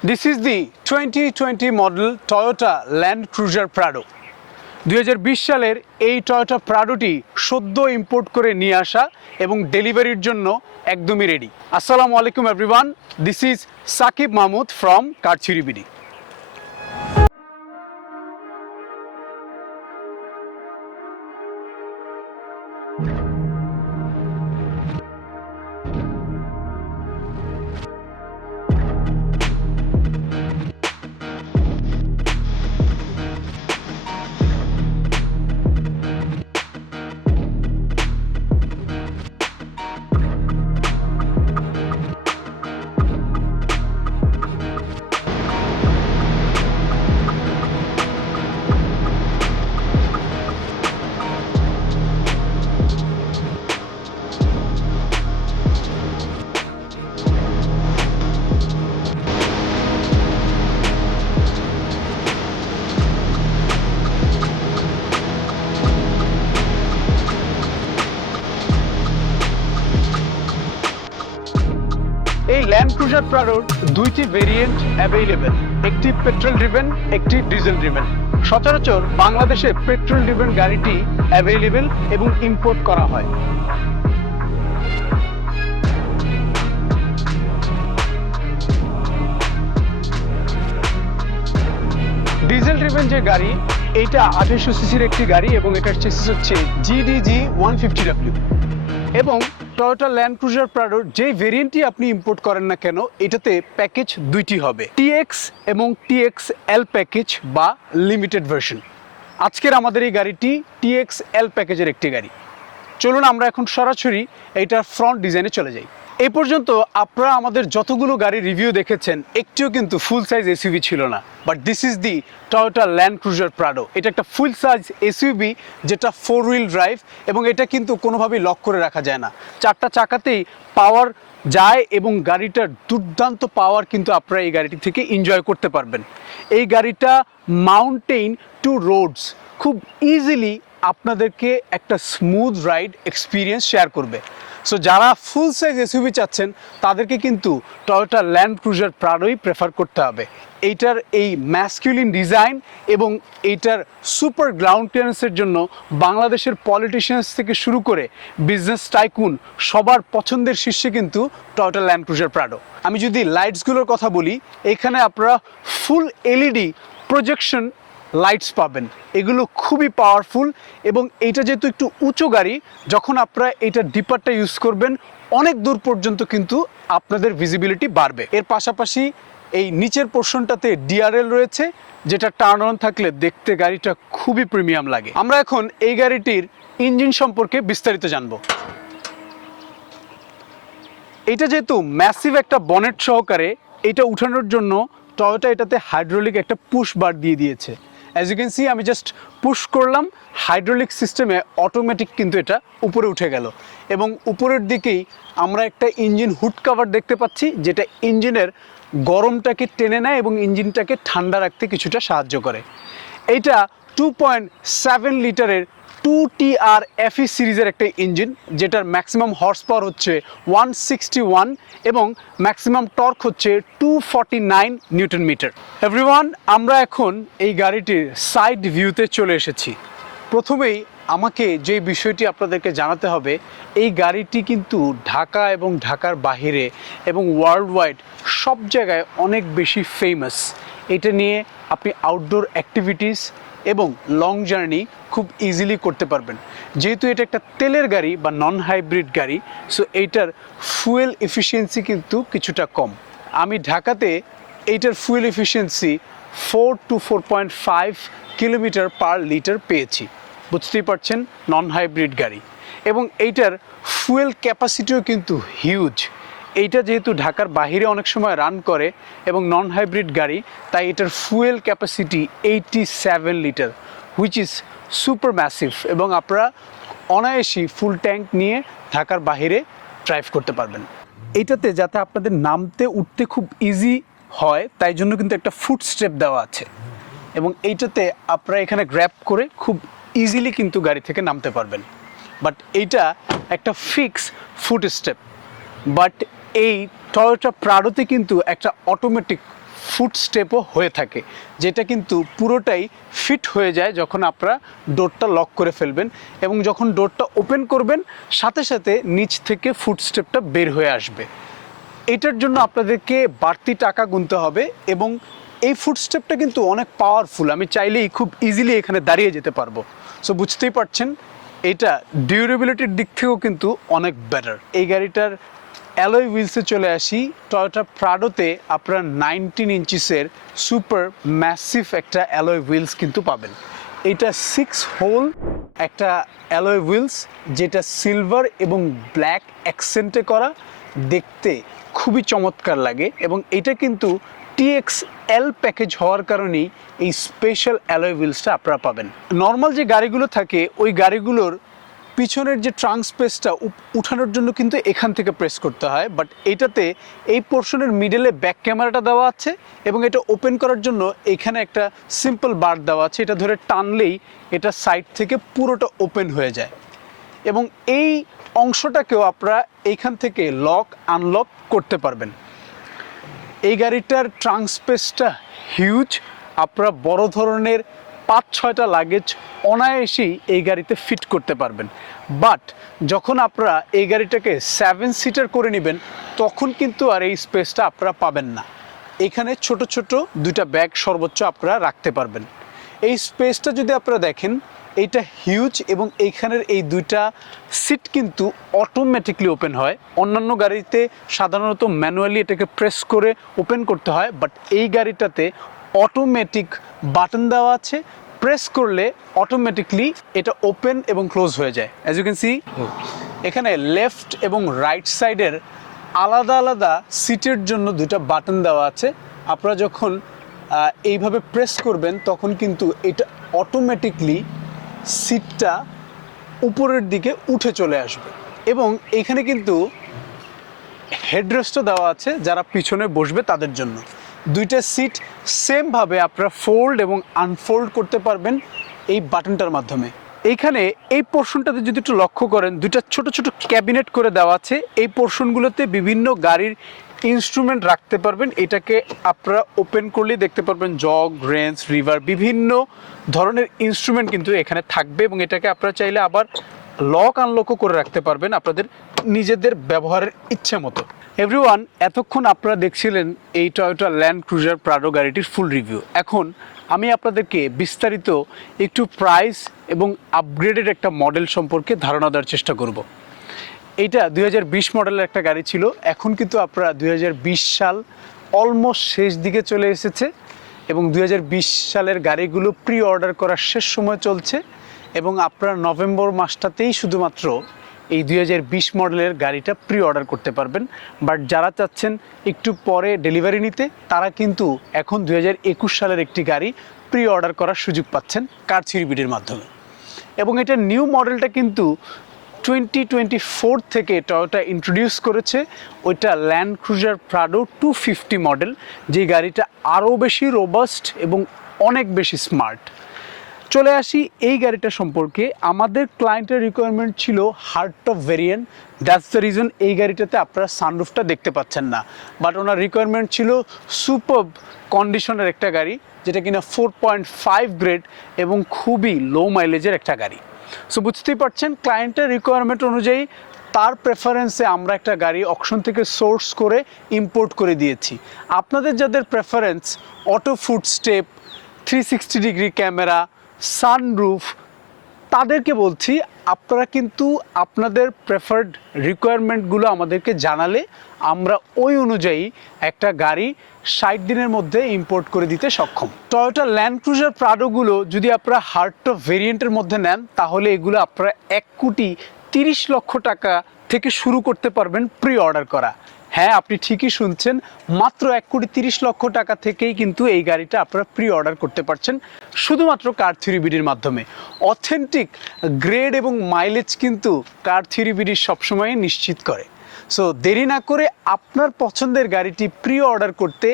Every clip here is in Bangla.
This is the 2020 model Toyota Land Cruiser Prado. 2020 সালের এই টয়োটা প্রাডোটি সদ্য ইম্পোর্ট করে নিয়ে আসা এবং ডেলিভারির জন্য একদমই রেডি। আসসালামু আলাইকুম everyone, this is Sakib Mahmud from কারচিরি বিডি। এই ল্যান্ড ক্রুজার প্রাডোর দুইটি ভেরিয়েন্ট অ্যাভেলেবেল, একটি পেট্রোল ড্রিভেন, একটি ডিজেল ড্রিভেন। সচরাচর বাংলাদেশে পেট্রোল ড্রিভেন গাড়িটি অ্যাভেলেবেল এবং ইম্পোর্ট করা হয়। ডিজেল ড্রিভেন যে গাড়ি, এইটা 2800 সিসির একটি গাড়ি এবং এটার চেসিস হচ্ছে GDG 150W। এবং টয়োটা ল্যান্ড ক্রুজার প্রাডোর যে ভেরিয়েন্টই আপনি ইম্পোর্ট করেন না কেন, এটাতে প্যাকেজ দুইটি হবে, TX এবং TXL প্যাকেজ বা লিমিটেড ভার্সন। আজকের আমাদের এই গাড়িটি TXL প্যাকেজের একটি গাড়ি। চলুন আমরা এখন সরাসরি এইটার ফ্রন্ট ডিজাইনে চলে যাই। এই পর্যন্ত আপনারা আমাদের যতগুলো গাড়ি রিভিউ দেখেছেন, একটিও কিন্তু ফুল সাইজ এসইউভি ছিল না, but this is the Toyota land cruiser Prado. এটা একটা ফুল সাইজ এসইউভি যেটা 4 হুইল ড্রাইভ এবং এটা কিন্তু কোনোভাবেই লক করে রাখা যায় না। চারটা চাকাতেই পাওয়ার যায় এবং গাড়িটার দুর্দান্ত পাওয়ার কিন্তু আপনারা এই গাড়িটি থেকে এনজয় করতে পারবেন। এই গাড়িটা মাউন্টেন টু রোডস খুব ইজিলি আপনাদেরকে একটা স্মুথ রাইড এক্সপিরিয়েন্স শেয়ার করবে। সো যারা ফুল সাইজ এসইউভি চাচ্ছেন তাদেরকে কিন্তু টয়োটা ল্যান্ড ক্রুজার প্রাডোই প্রেফার করতে হবে। এইটার এই ম্যাসকিউলিন ডিজাইন এবং এইটার সুপার গ্রাউন্ড ক্লিয়ারেন্সের জন্য বাংলাদেশের পলিটিশিয়ানস থেকে শুরু করে বিজনেস টাইকুন সবার পছন্দের শীর্ষে কিন্তু টয়োটা ল্যান্ড ক্রুজার প্রাডো। আমি যদি লাইটসগুলোর কথা বলি, এখানে আপনারা ফুল LED প্রজেকশন লাইটস পাবেন, এগুলো খুবই পাওয়ারফুল এবং এইটা যেহেতু একটু উঁচু গাড়ি, যখন আপনারা এইটার ডিপারটা ইউজ করবেন অনেক দূর পর্যন্ত কিন্তু আপনাদের ভিজিবিলিটি বাড়বে। এর পাশাপাশি এই নিচের পোর্শনটাতে DRL রয়েছে, যেটা টার্ন অন থাকলে দেখতে গাড়িটা খুবই প্রিমিয়াম লাগে। আমরা এখন এই গাড়িটির ইঞ্জিন সম্পর্কে বিস্তারিত জানবো। এটা যেহেতু ম্যাসিভ একটা বনেট সহকারে, এটা উঠানোর জন্য টয়োটা এটাতে হাইড্রোলিক একটা পুশ বার দিয়ে দিয়েছে। অ্যাজ ইউ ক্যান সি, আমি জাস্ট পুশ করলাম, হাইড্রোলিক সিস্টেমে অটোমেটিক কিন্তু এটা উপরে উঠে গেল এবং উপরের দিকেই আমরা একটা ইঞ্জিন হুড কভার দেখতে পাচ্ছি, যেটা ইঞ্জিনের গরমটাকে টেনে নেয় এবং ইঞ্জিনটাকে ঠান্ডা রাখতে কিছুটা সাহায্য করে। এইটা 2.7 লিটারের 2TR FE সিরিজের একটা ইঞ্জিন, যেটার ম্যাক্সিমাম হর্স পাওয়ার হচ্ছে 161 এবং ম্যাক্সিমাম টর্ক হচ্ছে 249 নিউটন মিটার। এভরিওয়ান, আমরা এখন এই গাড়িটির সাইড ভিউতে চলে এসেছি। প্রথমেই আমাকে যে বিষয়টি আপনাদেরকে জানাতে হবে, এই গাড়িটি কিন্তু ঢাকা এবং ঢাকার বাহিরে এবং ওয়ার্ল্ড ওয়াইড সব জায়গায় অনেক বেশি ফেমাস। এটা নিয়ে আপনি আউটডোর অ্যাক্টিভিটিস এবং লং জার্নি খুব ইজিলি করতে পারবেন। যেহেতু এটা একটা তেলের গাড়ি বা নন হাইব্রিড গাড়ি, সো এইটার ফুয়েল এফিসিয়েন্সি কিন্তু কিছুটা কম। আমি ঢাকাতে এইটার fuel efficiency 4 to 4.5 kilometre per litre পেয়েছি। বুঝতেই পারছেন, নন হাইব্রিড গাড়ি এবং এইটার ফুয়েল ক্যাপাসিটিও কিন্তু হিউজ। এইটা যেহেতু ঢাকার বাইরে অনেক সময় রান করে এবং নন হাইব্রিড গাড়ি, তাই এটার fuel capacity 87 litre, which is super massive এবং আপনারা অনায়াসই ফুল ট্যাঙ্ক নিয়ে ঢাকার বাইরে ড্রাইভ করতে পারবেন। এইটাতে যাতে আপনাদের নামতে উঠতে খুব ইজি হয়, তাই জন্য কিন্তু একটা ফুট স্টেপ দেওয়া আছে এবং এইটাতে আপনারা এখানে গ্র্যাব করে খুব ইজিলি কিন্তু গাড়ি থেকে নামতে পারবেন। বাট এইটা একটা ফিক্স ফুট স্টেপ। বাট এই টয়োটা প্রাডোতে কিন্তু একটা অটোমেটিক ফুট স্টেপও হয়ে থাকে, যেটা কিন্তু পুরোটাই ফিট হয়ে যায় যখন আপনারা ডোরটা লক করে ফেলবেন, এবং যখন ডোরটা ওপেন করবেন সাথে সাথে নিচ থেকে ফুট স্টেপটা বের হয়ে আসবে। এটার জন্য আপনাদেরকে বাড়তি টাকা গুনতে হবে, এবং এই ফুটস্টেপটা কিন্তু অনেক পাওয়ারফুল। আমি চাইলেই খুব ইজিলি এখানে দাঁড়িয়ে যেতে পারবো। সো বুঝতেই পারছেন এটা ডিউরেবিলিটির দিক থেকেও কিন্তু অনেক বেটার। এই গাড়িটার অ্যালয় হুইলসে চলে আসি। টয়োটা প্রাডোতে আপনারা 19 ইঞ্চিসের সুপার ম্যাসিভ একটা অ্যালয় হুইলস কিন্তু পাবেন। এটা 6 হোল একটা অ্যালয় হুইলস, যেটা সিলভার এবং ব্ল্যাক অ্যাকসেন্টে করা, দেখতে খুবই চমৎকার লাগে। এবং এটা কিন্তু TXL প্যাকেজ হওয়ার কারণেই এই স্পেশাল অ্যালয় হুইলসটা আপনারা পাবেন। নর্মাল যে গাড়িগুলো থাকে ওই গাড়িগুলোর পিছনের যে ট্রাঙ্ক স্পেসটা উঠানোর জন্য কিন্তু এখান থেকে প্রেস করতে হয়, বাট এটাতে এই পোর্শনের মিডলে ব্যাক ক্যামেরাটা দেওয়া আছে, এবং এটা ওপেন করার জন্য এখানে একটা সিম্পল বার দেওয়া আছে। এটা ধরে টানলেই এটা সাইড থেকে পুরোটা ওপেন হয়ে যায়, এবং এই অংশটাকেও আপনারা এইখান থেকে লক আনলক করতে পারবেন। এই গাড়িটার ট্রাঙ্ক স্পেসটা হিউজ। আপনারা বড় ধরনের 5-6টা লাগেজ অনায়াসেই এই গাড়িতে ফিট করতে পারবেন। বাট যখন আপনারা এই গাড়িটাকে 7 সিটার করে নেবেন তখন কিন্তু আর এই স্পেসটা আপনারা পাবেন না। এখানে ছোট ছোট 2টা ব্যাগ সর্বোচ্চ আপনারা রাখতে পারবেন। এই স্পেসটা যদি আপনারা দেখেন এইটা হিউজ, এবং এইখানের এই 2টা সিট কিন্তু অটোমেটিকলি ওপেন হয়। অন্যান্য গাড়িতে সাধারণত ম্যানুয়ালি এটাকে প্রেস করে ওপেন করতে হয়, বাট এই গাড়িটাতে অটোমেটিক বাটন দেওয়া আছে, প্রেস করলে অটোমেটিকলি এটা ওপেন এবং ক্লোজ হয়ে যায়। অ্যাজ ইউ ক্যান সি এখানে লেফট এবং রাইট সাইডের আলাদা আলাদা সিটের জন্য 2টা বাটন দেওয়া আছে। আপনারা যখন এইভাবে প্রেস করবেন তখন কিন্তু এটা অটোমেটিকলি সিটটা উপরের দিকে উঠে চলে আসবে। এবং এইখানে কিন্তু হেডরেস্টও দেওয়া আছে যারা পিছনে বসবে তাদের জন্য। 2টা সিট সেমভাবে আপনারা ফোল্ড এবং আনফোল্ড করতে পারবেন এই বাটনটার মাধ্যমে। এইখানে এই পোর্শনটাতে যদি একটু লক্ষ্য করেন 2টা ছোট ছোট ক্যাবিনেট করে দেওয়া আছে। এই পোর্শনগুলোতে বিভিন্ন গাড়ির ইনস্ট্রুমেন্ট রাখতে পারবেন। এটাকে আপনারা ওপেন করলেই দেখতে পারবেন জগ, রেঞ্জ, রিভার, বিভিন্ন ধরনের ইনস্ট্রুমেন্ট কিন্তু এখানে থাকবে, এবং এটাকে আপনারা চাইলে আবার লক আনলকও করে রাখতে পারবেন আপনাদের নিজেদের ব্যবহারের ইচ্ছে মতো। এভরিওয়ান, এতক্ষণ আপনারা দেখছিলেন এই টয়োটা ল্যান্ড ক্রুজার প্রাডো গাড়িটির ফুল রিভিউ। এখন আমি আপনাদেরকে বিস্তারিত একটু প্রাইস এবং আপগ্রেডেড একটা মডেল সম্পর্কে ধারণা দেওয়ার চেষ্টা করব। এইটা 2020 মডেলের একটা গাড়ি ছিল। এখন কিন্তু আপনারা 2020 সাল অলমোস্ট শেষ দিকে চলে এসেছে, এবং 2020 সালের গাড়িগুলো প্রি অর্ডার করার শেষ সময় চলছে, এবং আপনারা নভেম্বর মাসটাতেই শুধুমাত্র এই 2020 মডেলের গাড়িটা প্রি অর্ডার করতে পারবেন। বাট যারা চাচ্ছেন একটু পরে ডেলিভারি নিতে তারা কিন্তু এখন 2021 সালের একটি গাড়ি প্রি অর্ডার করার সুযোগ পাচ্ছেন কার থ্রি বিডির মাধ্যমে। এবং এটা নিউ মডেলটা কিন্তু 2024 থেকে টয়োটা ইন্ট্রোডিউস করেছে। ওইটা ল্যান্ড ক্রুজার প্রাডো 250 মডেল, যে গাড়িটা আরও বেশি রোবাস্ট এবং অনেক বেশি স্মার্ট। চলে আসি এই গাড়িটা সম্পর্কে। আমাদের ক্লায়েন্টের রিকোয়ারমেন্ট ছিল hard top variant, that's the reason এই গাড়িটাতে আপনারা সানরুফটা দেখতে পাচ্ছেন না। বাট ওনার রিকোয়ারমেন্ট ছিল সুপারব কন্ডিশনের একটা গাড়ি, যেটা কিনা 4.5 গ্রেড এবং খুবই লো মাইলেজের একটা গাড়ি। সো বুঝতেই পারছেন ক্লায়েন্টের রিকোয়ারমেন্ট অনুযায়ী তার প্রেফারেন্সে আমরা একটা গাড়ি অকশন থেকে সোর্স করে ইম্পোর্ট করে দিয়েছি। আপনাদের যাদের preference auto foot step, 360 degree camera, sunroof, তাদেরকে বলছি আপনারা কিন্তু আপনাদের প্রেফার্ড রিকোয়ারমেন্টগুলো আমাদেরকে জানালে আমরা ওই অনুযায়ী একটা গাড়ি 60 দিনের মধ্যে ইম্পোর্ট করে দিতে সক্ষম। টয়োটা ল্যান্ড ক্রুজার প্রাডোগুলো যদি আপনারা হার্ড টপ ভেরিয়েন্টের মধ্যে নেন তাহলে এগুলো আপনারা 1,30,00,000 টাকা থেকে শুরু করতে পারবেন প্রি অর্ডার করা। হ্যাঁ, আপনি ঠিকই শুনছেন, মাত্র 1,30,00,000 টাকা থেকেই কিন্তু এই গাড়িটা আপনারা প্রি অর্ডার করতে পারছেন শুধুমাত্র কার থ্রি বিডির মাধ্যমে। অথেন্টিক গ্রেড এবং মাইলেজ কিন্তু কার থ্রি বিডি সবসময় নিশ্চিত করে। সো দেরি না করে আপনার পছন্দের গাড়িটি প্রি অর্ডার করতে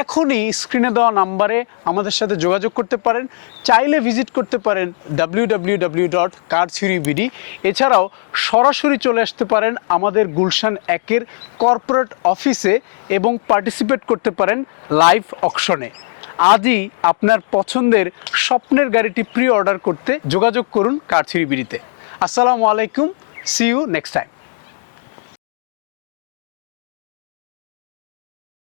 এখনই স্ক্রিনে দেওয়া নাম্বারে আমাদের সাথে যোগাযোগ করতে পারেন। চাইলে ভিজিট করতে পারেন www.carthuribd। এছাড়াও সরাসরি চলে আসতে পারেন আমাদের গুলশান 1-এর কর্পোরেট অফিসে এবং পার্টিসিপেট করতে পারেন লাইভ অকশনে। আজই আপনার পছন্দের স্বপ্নের গাড়িটি প্রি অর্ডার করতে যোগাযোগ করুন কারথিরিবিডিতে। আসসালামু আলাইকুম, সি ইউ নেক্সট টাইম।